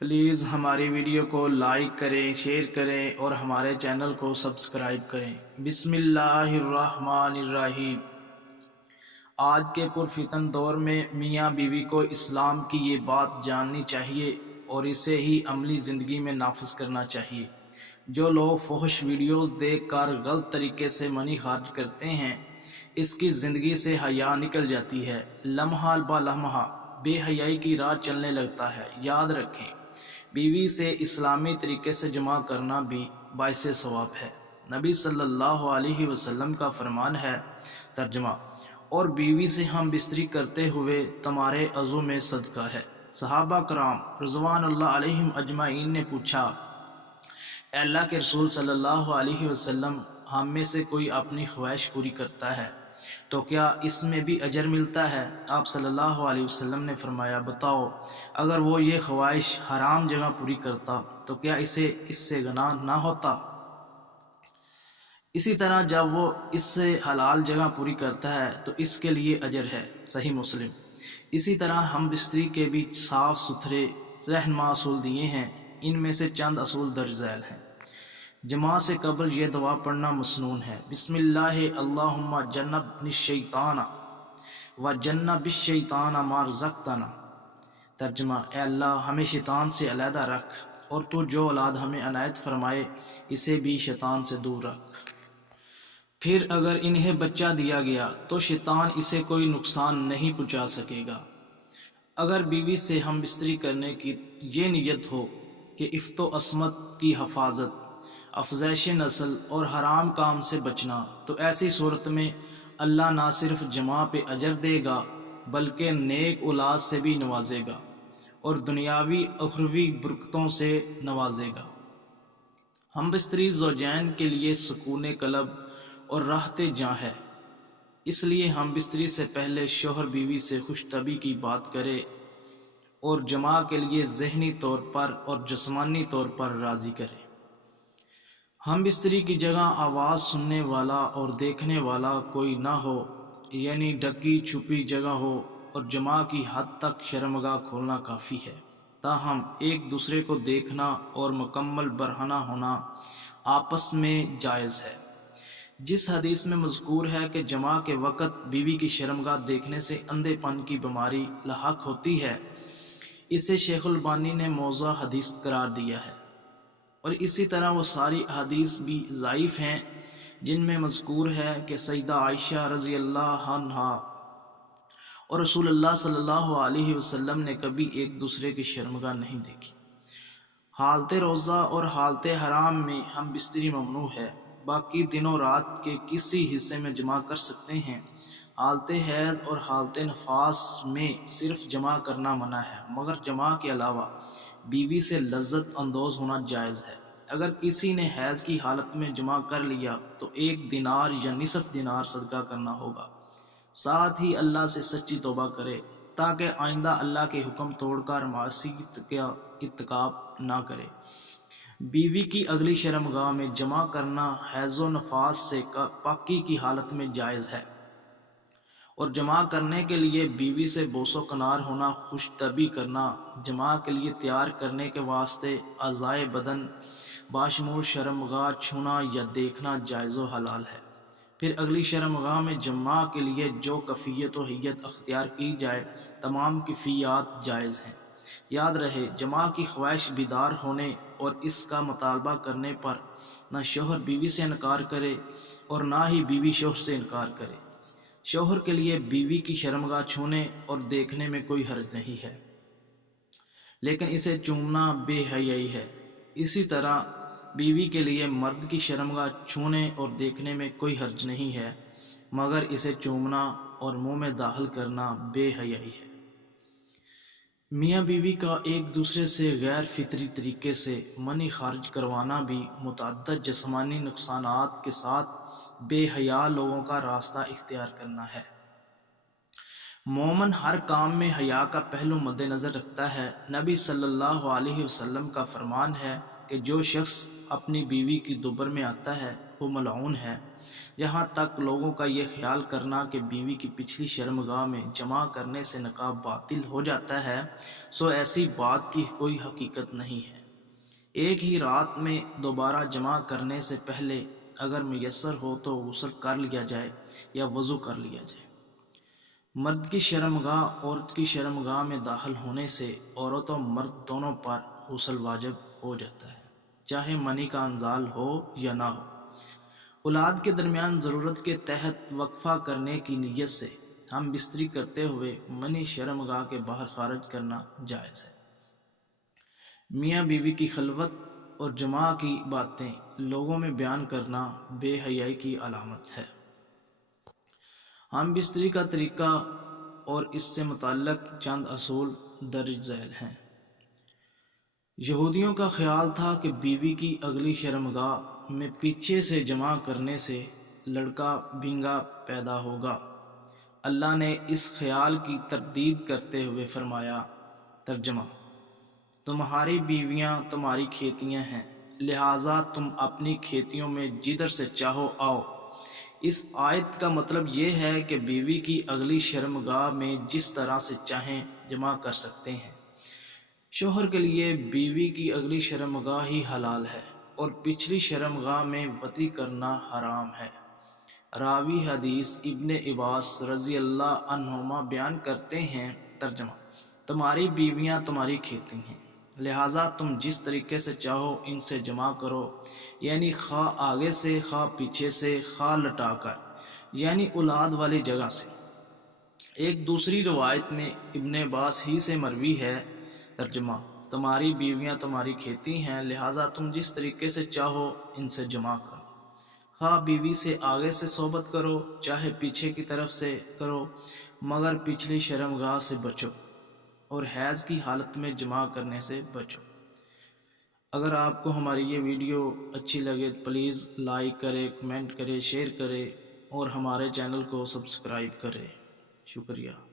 Please ہماری video کو like کریں، شیئر کریں اور ہمارے چینل کو سبسکرائب کریں۔ بسم اللہ الرحمن الرحیم۔ آج کے پرفتن دور میں میاں بیوی کو اسلام کی یہ بات جاننی چاہیے اور اسے ہی عملی زندگی میں نافذ کرنا چاہیے۔ جو لوگ فحش ویڈیوز دیکھ کر غلط طریقے سے منی خارج کرتے ہیں، اس کی زندگی سے حیا نکل جاتی ہے، لمحہ با لمحہ بے حیائی کی راہ چلنے لگتا ہے۔ یاد رکھیں، بیوی سے اسلامی طریقے سے جمع کرنا بھی باعث ثواب ہے۔ نبی صلی اللہ علیہ وسلم کا فرمان ہے، ترجمہ، اور بیوی سے ہم بستری کرتے ہوئے تمہارے عضو میں صدقہ ہے۔ صحابہ کرام رضوان اللہ علیہم اجمعین نے پوچھا، اے اللہ کے رسول صلی اللہ علیہ وسلم، ہم میں سے کوئی اپنی خواہش پوری کرتا ہے تو کیا اس میں بھی اجر ملتا ہے؟ آپ صلی اللہ علیہ وسلم نے فرمایا، بتاؤ، اگر وہ یہ خواہش حرام جگہ پوری کرتا تو کیا اسے اس سے گناہ نہ ہوتا؟ اسی طرح جب وہ اس سے حلال جگہ پوری کرتا ہے تو اس کے لیے اجر ہے۔ صحیح مسلم۔ اسی طرح ہم بستری کے بھی صاف ستھرے رہنما اصول دیے ہیں، ان میں سے چند اصول درج ذیل ہیں۔ جماع سے قبل یہ دعا پڑھنا مسنون ہے، بسم اللہ اللہم جنبنی الشیطان و جنب الشیطان ما رزقتنا۔ ترجمہ، اے اللہ ہمیں شیطان سے علیحدہ رکھ اور تو جو اولاد ہمیں عنایت فرمائے اسے بھی شیطان سے دور رکھ۔ پھر اگر انہیں بچہ دیا گیا تو شیطان اسے کوئی نقصان نہیں پہنچا سکے گا۔ اگر بیوی سے ہم بستری کرنے کی یہ نیت ہو کہ عفت و عصمت کی حفاظت، افزائش نسل اور حرام کام سے بچنا، تو ایسی صورت میں اللہ نہ صرف جماع پہ اجر دے گا بلکہ نیک اولاد سے بھی نوازے گا اور دنیاوی اخروی برکتوں سے نوازے گا۔ ہم بستری زوجین کے لیے سکون قلب اور راحت جاں ہے، اس لیے ہم بستری سے پہلے شوہر بیوی سے خوش طبعی کی بات کریں اور جماع کے لیے ذہنی طور پر اور جسمانی طور پر راضی کریں۔ ہم بستری کی جگہ آواز سننے والا اور دیکھنے والا کوئی نہ ہو، یعنی ڈھکی چھپی جگہ ہو، اور جماع کی حد تک شرمگاہ کھولنا کافی ہے، تاہم ایک دوسرے کو دیکھنا اور مکمل برہنہ ہونا آپس میں جائز ہے۔ جس حدیث میں مذکور ہے کہ جماع کے وقت بیوی کی شرمگاہ دیکھنے سے اندھے پن کی بیماری لاحق ہوتی ہے، اسے شیخ البانی نے موضوع حدیث قرار دیا ہے، اور اسی طرح وہ ساری احادیث بھی ضعیف ہیں جن میں مذکور ہے کہ سیدہ عائشہ رضی اللہ عنہا اور رسول اللہ صلی اللہ علیہ وسلم نے کبھی ایک دوسرے کی شرمگاہ نہیں دیکھی۔ حالت روزہ اور حالت حرام میں ہم بستری ممنوع ہے، باقی دنوں رات کے کسی حصے میں جماع کر سکتے ہیں۔ حالت حیض اور حالت نفاس میں صرف جماع کرنا منع ہے، مگر جماع کے علاوہ بیوی سے لذت اندوز ہونا جائز ہے۔ اگر کسی نے حیض کی حالت میں جماع کر لیا تو 1 دینار یا نصف دینار صدقہ کرنا ہوگا، ساتھ ہی اللہ سے سچی توبہ کرے تاکہ آئندہ اللہ کے حکم توڑ کر معصیت کا ارتکاب نہ کرے۔ بیوی کی اگلی شرمگاہ میں جماع کرنا حیض و نفاس سے پاکی کی حالت میں جائز ہے، اور جماع کرنے کے لیے بیوی سے بوس و کنار ہونا، خوش طبعی کرنا، جماع کے لیے تیار کرنے کے واسطے اعضائے بدن باشمول شرمگاہ چھونا یا دیکھنا جائز و حلال ہے۔ پھر اگلی شرمگاہ میں جماع کے لیے جو کیفیت و ہیئت اختیار کی جائے، تمام کیفیات جائز ہیں۔ یاد رہے، جماع کی خواہش بیدار ہونے اور اس کا مطالبہ کرنے پر نہ شوہر بیوی سے انکار کرے اور نہ ہی بیوی شوہر سے انکار کرے۔ شوہر کے لیے بیوی کی شرمگاہ چھونے اور دیکھنے میں کوئی حرج نہیں ہے، لیکن اسے چومنا بے حیائی ہے۔ اسی طرح بیوی کے لیے مرد کی شرمگاہ چھونے اور دیکھنے میں کوئی حرج نہیں ہے، مگر اسے چومنا اور منہ میں داخل کرنا بے حیائی ہے۔ میاں بیوی کا ایک دوسرے سے غیر فطری طریقے سے منی خارج کروانا بھی متعدد جسمانی نقصانات کے ساتھ بے حیا لوگوں کا راستہ اختیار کرنا ہے۔ مومن ہر کام میں حیا کا پہلو مد نظر رکھتا ہے۔ نبی صلی اللہ علیہ وسلم کا فرمان ہے کہ جو شخص اپنی بیوی کی دوبر میں آتا ہے وہ ملعون ہے۔ جہاں تک لوگوں کا یہ خیال کرنا کہ بیوی کی پچھلی شرمگاہ میں جمع کرنے سے نکاح باطل ہو جاتا ہے، سو ایسی بات کی کوئی حقیقت نہیں ہے۔ ایک ہی رات میں دوبارہ جمع کرنے سے پہلے اگر میسر ہو تو غسل کر لیا جائے یا وضو کر لیا جائے۔ مرد کی شرمگاہ عورت کی شرمگاہ میں داخل ہونے سے عورت و مرد دونوں پر غسل واجب ہو جاتا ہے، چاہے منی کا انزال ہو یا نہ ہو۔ اولاد کے درمیان ضرورت کے تحت وقفہ کرنے کی نیت سے ہم بستری کرتے ہوئے منی شرمگاہ کے باہر خارج کرنا جائز ہے۔ میاں بیوی کی خلوت اور جماع کی باتیں لوگوں میں بیان کرنا بے حیائی کی علامت ہے۔ ہم بستری کا طریقہ اور اس سے متعلق چند اصول درج ذیل ہیں۔ یہودیوں کا خیال تھا کہ بیوی کی اگلی شرمگاہ میں پیچھے سے جمع کرنے سے لڑکا بینگا پیدا ہوگا۔ اللہ نے اس خیال کی تردید کرتے ہوئے فرمایا، ترجمہ: تمہاری بیویاں تمہاری کھیتیاں ہیں، لہٰذا تم اپنی کھیتیوں میں جدھر سے چاہو آؤ۔ اس آیت کا مطلب یہ ہے کہ بیوی کی اگلی شرمگاہ میں جس طرح سے چاہیں جمع کر سکتے ہیں۔ شوہر کے لیے بیوی کی اگلی شرمگاہ ہی حلال ہے اور پچھلی شرمگاہ میں وطی کرنا حرام ہے۔ راوی حدیث ابن عباس رضی اللہ عنہما بیان کرتے ہیں، ترجمہ: تمہاری بیویاں تمہاری کھیتی ہیں، لہٰذا تم جس طریقے سے چاہو ان سے جمع کرو، یعنی خواہ آگے سے، خواہ پیچھے سے، خواہ لٹا کر، یعنی اولاد والی جگہ سے۔ ایک دوسری روایت میں ابن عباس ہی سے مروی ہے، ترجمہ: تمہاری بیویاں تمہاری کھیتی ہیں، لہٰذا تم جس طریقے سے چاہو ان سے جمع کرو، خواہ بیوی سے آگے سے صحبت کرو چاہے پیچھے کی طرف سے کرو، مگر پچھلی شرمگاہ سے بچو اور حیض کی حالت میں جمع کرنے سے بچو۔ اگر آپ کو ہماری یہ ویڈیو اچھی لگے پلیز لائک کرے، کمنٹ کرے، شیئر کرے اور ہمارے چینل کو سبسکرائب کرے۔ شکریہ۔